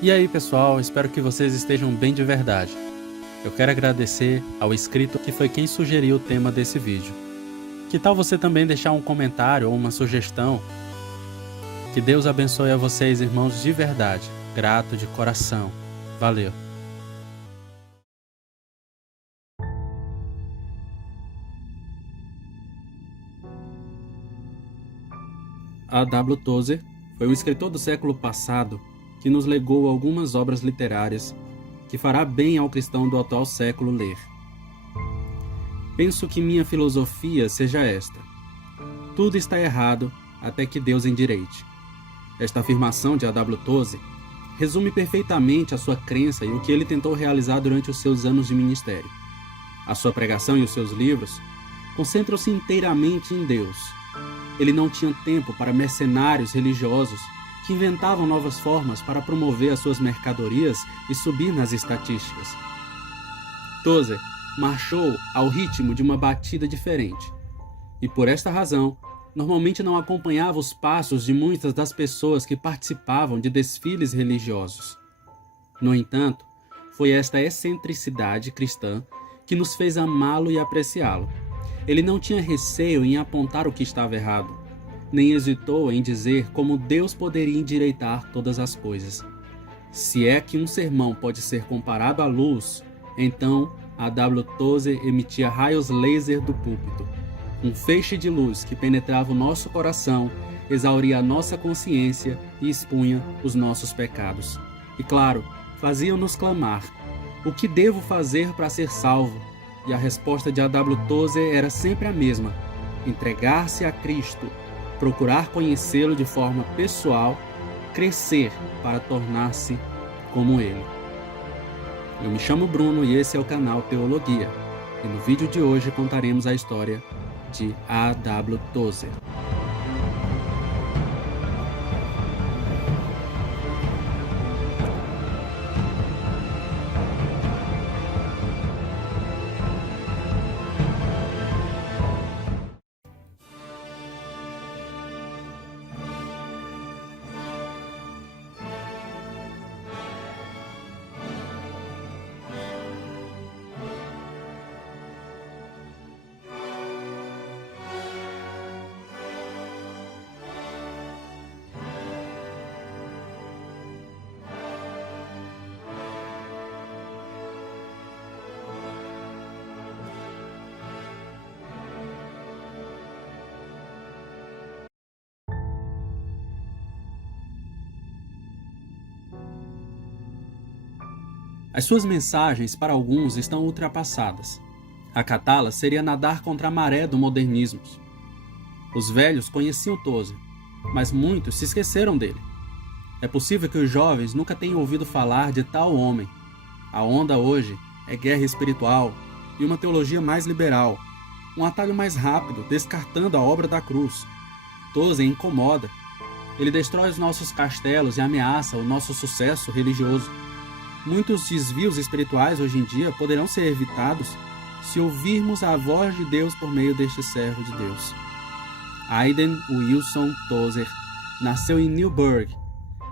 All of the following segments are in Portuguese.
E aí pessoal, espero que vocês estejam bem de verdade. Eu quero agradecer ao inscrito que foi quem sugeriu o tema desse vídeo. Que tal você também deixar um comentário ou uma sugestão? Que Deus abençoe a vocês, irmãos, de verdade. Grato de coração. Valeu. A.W. Tozer foi um escritor do século passado que nos legou algumas obras literárias que fará bem ao cristão do atual século ler. Penso que minha filosofia seja esta: tudo está errado até que Deus endireite. Esta afirmação de A.W. Tozer resume perfeitamente a sua crença e o que ele tentou realizar durante os seus anos de ministério. A sua pregação e os seus livros concentram-se inteiramente em Deus. Ele não tinha tempo para mercenários religiosos que inventavam novas formas para promover as suas mercadorias e subir nas estatísticas. Tozer marchou ao ritmo de uma batida diferente, e por esta razão, normalmente não acompanhava os passos de muitas das pessoas que participavam de desfiles religiosos. No entanto, foi esta excentricidade cristã que nos fez amá-lo e apreciá-lo. Ele não tinha receio em apontar o que estava errado, nem hesitou em dizer como Deus poderia endireitar todas as coisas. Se é que um sermão pode ser comparado à luz, então A.W. Tozer emitia raios laser do púlpito. Um feixe de luz que penetrava o nosso coração, exauria a nossa consciência e expunha os nossos pecados. E claro, fazia-nos clamar: o que devo fazer para ser salvo? E a resposta de A.W. Tozer era sempre a mesma: entregar-se a Cristo, procurar conhecê-lo de forma pessoal, crescer para tornar-se como ele. Eu me chamo Bruno e esse é o canal Teologia. E no vídeo de hoje contaremos a história de A.W. Tozer. As suas mensagens para alguns estão ultrapassadas. Acatá-las seria nadar contra a maré do modernismo. Os velhos conheciam Tozer, mas muitos se esqueceram dele. É possível que os jovens nunca tenham ouvido falar de tal homem. A onda hoje é guerra espiritual e uma teologia mais liberal, um atalho mais rápido, descartando a obra da cruz. Tozer incomoda. Ele destrói os nossos castelos e ameaça o nosso sucesso religioso. Muitos desvios espirituais hoje em dia poderão ser evitados se ouvirmos a voz de Deus por meio deste servo de Deus. Hayden Wilson Tozer nasceu em Newburgh.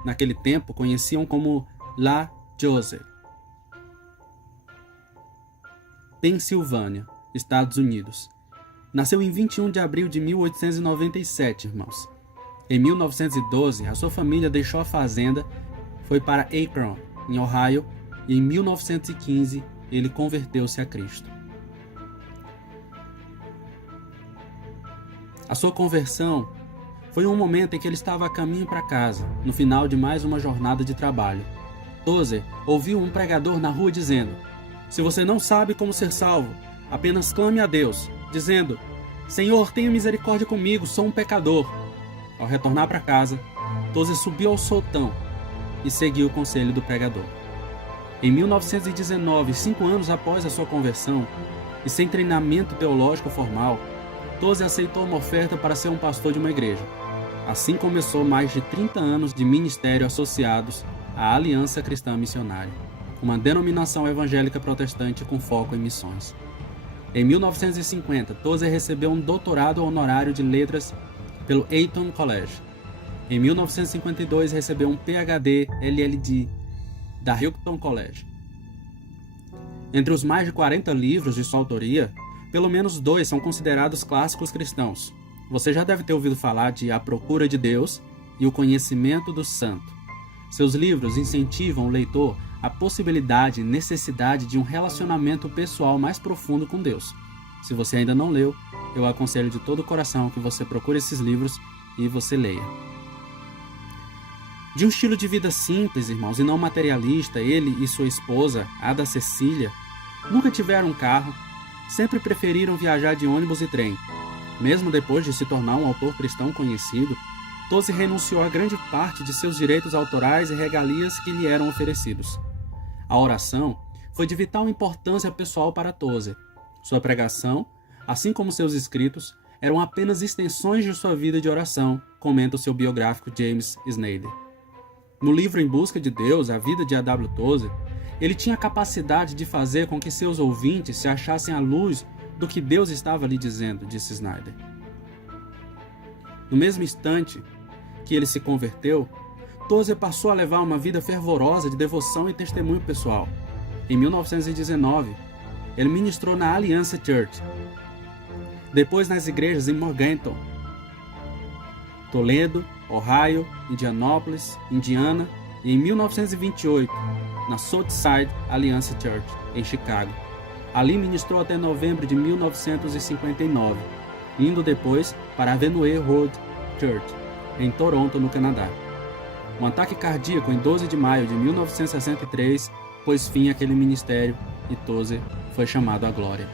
Naquele tempo conheciam como La José, Pensilvânia, Estados Unidos. Nasceu em 21 de abril de 1897, irmãos. Em 1912, a sua família deixou a fazenda, foi para Akron, em Ohio, e em 1915 ele converteu-se a Cristo. A sua conversão foi um momento em que ele estava a caminho para casa, no final de mais uma jornada de trabalho. Tozer ouviu um pregador na rua dizendo: se você não sabe como ser salvo, apenas clame a Deus, dizendo: Senhor, tenha misericórdia comigo, sou um pecador. Ao retornar para casa, Tozer subiu ao soltão e seguiu o conselho do pregador. Em 1919, 5 anos após a sua conversão, e sem treinamento teológico formal, Tozer aceitou uma oferta para ser um pastor de uma igreja. Assim começou mais de 30 anos de ministério associados à Aliança Cristã Missionária, uma denominação evangélica protestante com foco em missões. Em 1950, Tozer recebeu um doutorado honorário de letras pelo Eton College. Em 1952, recebeu um PhD LLD da Hilton College. Entre os mais de 40 livros de sua autoria, pelo menos 2 são considerados clássicos cristãos. Você já deve ter ouvido falar de A Procura de Deus e O Conhecimento do Santo. Seus livros incentivam o leitor à possibilidade e necessidade de um relacionamento pessoal mais profundo com Deus. Se você ainda não leu, eu aconselho de todo o coração que você procure esses livros e você leia. De um estilo de vida simples, irmãos, e não materialista, ele e sua esposa, Ada Cecília, nunca tiveram um carro, sempre preferiram viajar de ônibus e trem. Mesmo depois de se tornar um autor cristão conhecido, Tozer renunciou a grande parte de seus direitos autorais e regalias que lhe eram oferecidos. A oração foi de vital importância pessoal para Tozer. Sua pregação, assim como seus escritos, eram apenas extensões de sua vida de oração, comenta o seu biográfico James Snyder. No livro Em Busca de Deus, A Vida de A.W. Tozer, ele tinha a capacidade de fazer com que seus ouvintes se achassem à luz do que Deus estava lhe dizendo, disse Snyder. No mesmo instante que ele se converteu, Tozer passou a levar uma vida fervorosa de devoção e testemunho pessoal. Em 1919, ele ministrou na Aliança Church, depois nas igrejas em Morganton, Toledo, Ohio, Indianópolis, Indiana e em 1928, na Southside Alliance Church, em Chicago. Ali ministrou até novembro de 1959, indo depois para a Avenue Road Church, em Toronto, no Canadá. Um ataque cardíaco em 12 de maio de 1963 pôs fim àquele ministério e Tozer foi chamado à glória.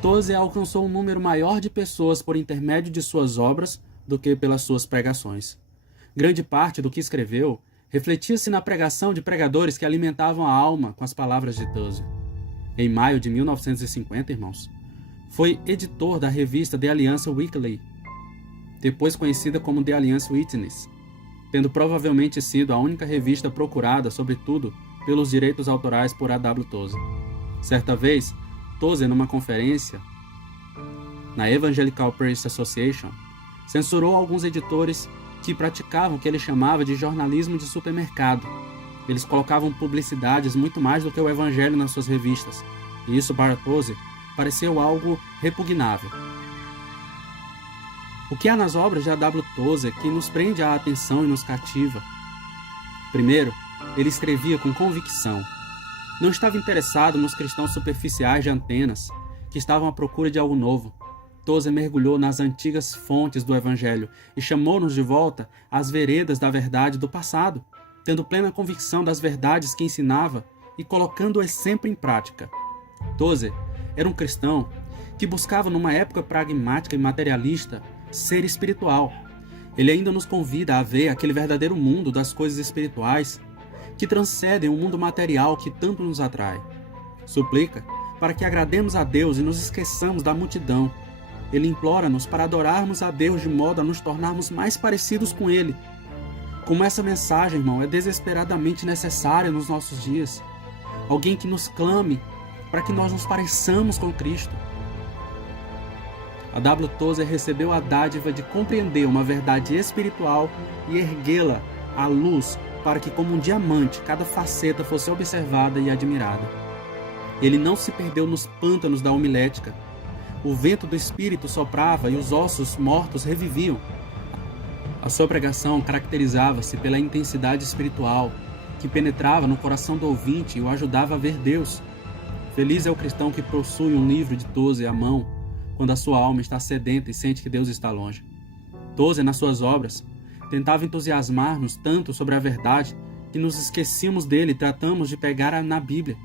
Tozer alcançou um número maior de pessoas por intermédio de suas obras do que pelas suas pregações. Grande parte do que escreveu refletia-se na pregação de pregadores que alimentavam a alma com as palavras de Tozer. Em maio de 1950, irmãos, foi editor da revista The Alliance Weekly, depois conhecida como The Alliance Witness, tendo provavelmente sido a única revista procurada, sobretudo, pelos direitos autorais por A.W. Tozer. Certa vez, Tozer, numa conferência na Evangelical Press Association, censurou alguns editores que praticavam o que ele chamava de jornalismo de supermercado. Eles colocavam publicidades muito mais do que o evangelho nas suas revistas, e isso para Tozer pareceu algo repugnável. O que há nas obras de A.W. Tozer que nos prende a atenção e nos cativa? Primeiro, ele escrevia com convicção. Não estava interessado nos cristãos superficiais de antenas, que estavam à procura de algo novo. Tozer mergulhou nas antigas fontes do Evangelho e chamou-nos de volta às veredas da verdade do passado, tendo plena convicção das verdades que ensinava e colocando-as sempre em prática. Tozer era um cristão que buscava, numa época pragmática e materialista, ser espiritual. Ele ainda nos convida a ver aquele verdadeiro mundo das coisas espirituais que transcendem o mundo material que tanto nos atrai. Suplica para que agrademos a Deus e nos esqueçamos da multidão. Ele implora-nos para adorarmos a Deus de modo a nos tornarmos mais parecidos com Ele. Como essa mensagem, irmão, é desesperadamente necessária nos nossos dias. Alguém que nos clame para que nós nos pareçamos com Cristo. A.W. Tozer recebeu a dádiva de compreender uma verdade espiritual e erguê-la à luz para que, como um diamante, cada faceta fosse observada e admirada. Ele não se perdeu nos pântanos da homilética. O vento do Espírito soprava e os ossos mortos reviviam. A sua pregação caracterizava-se pela intensidade espiritual que penetrava no coração do ouvinte e o ajudava a ver Deus. Feliz é o cristão que possui um livro de Tozer à mão, quando a sua alma está sedenta e sente que Deus está longe. Tozer, nas suas obras, tentava entusiasmar-nos tanto sobre a verdade que nos esquecíamos dele e tratamos de pegar na Bíblia.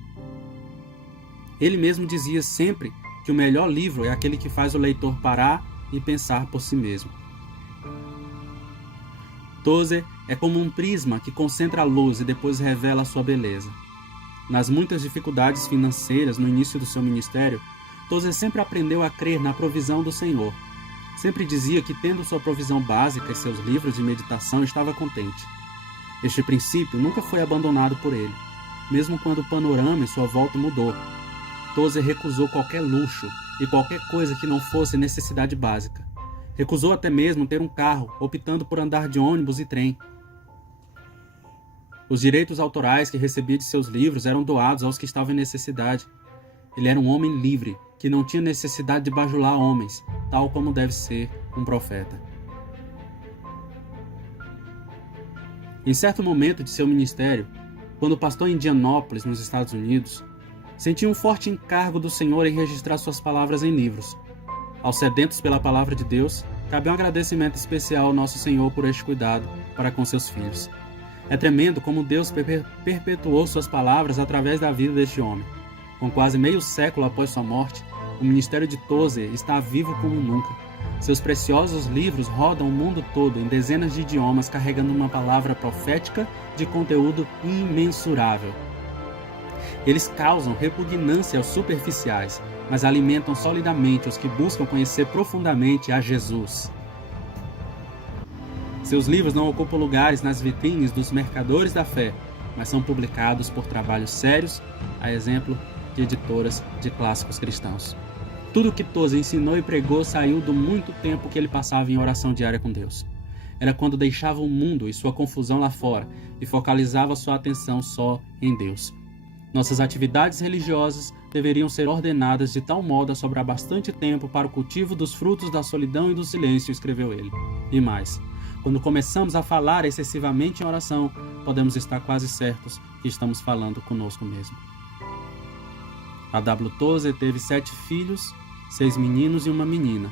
Ele mesmo dizia sempre que o melhor livro é aquele que faz o leitor parar e pensar por si mesmo. Tozer é como um prisma que concentra a luz e depois revela a sua beleza. Nas muitas dificuldades financeiras no início do seu ministério, Tozer sempre aprendeu a crer na provisão do Senhor. Sempre dizia que, tendo sua provisão básica e seus livros de meditação, estava contente. Este princípio nunca foi abandonado por ele, mesmo quando o panorama em sua volta mudou. Tozer recusou qualquer luxo e qualquer coisa que não fosse necessidade básica. Recusou até mesmo ter um carro, optando por andar de ônibus e trem. Os direitos autorais que recebia de seus livros eram doados aos que estavam em necessidade. Ele era um homem livre, que não tinha necessidade de bajular homens, tal como deve ser um profeta. Em certo momento de seu ministério, quando pastor em Indianópolis, nos Estados Unidos, sentiu um forte encargo do Senhor em registrar suas palavras em livros. Aos sedentos pela palavra de Deus, cabe um agradecimento especial ao nosso Senhor por este cuidado para com seus filhos. É tremendo como Deus perpetuou suas palavras através da vida deste homem. Com quase meio século após sua morte, o ministério de Tozer está vivo como nunca. Seus preciosos livros rodam o mundo todo em dezenas de idiomas, carregando uma palavra profética de conteúdo imensurável. Eles causam repugnância aos superficiais, mas alimentam solidamente os que buscam conhecer profundamente a Jesus. Seus livros não ocupam lugares nas vitrines dos mercadores da fé, mas são publicados por trabalhos sérios, a exemplo de editoras de clássicos cristãos. Tudo o que Tozer ensinou e pregou saiu do muito tempo que ele passava em oração diária com Deus. Era quando deixava o mundo e sua confusão lá fora e focalizava sua atenção só em Deus. Nossas atividades religiosas deveriam ser ordenadas de tal modo a sobrar bastante tempo para o cultivo dos frutos da solidão e do silêncio, escreveu ele. E mais, quando começamos a falar excessivamente em oração, podemos estar quase certos que estamos falando conosco mesmo. A.W. Tozer teve 7 filhos, 6 meninos e uma menina,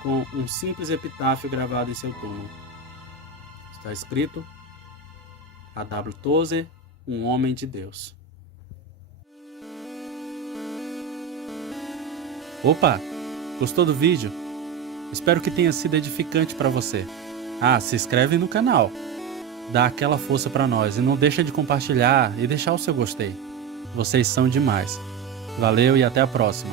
com um simples epitáfio gravado em seu túmulo. Está escrito: A.W. Tozer, um homem de Deus. Opa! Gostou do vídeo? Espero que tenha sido edificante para você. Se inscreve no canal. Dá aquela força para nós e não deixa de compartilhar e deixar o seu gostei. Vocês são demais. Valeu e até a próxima.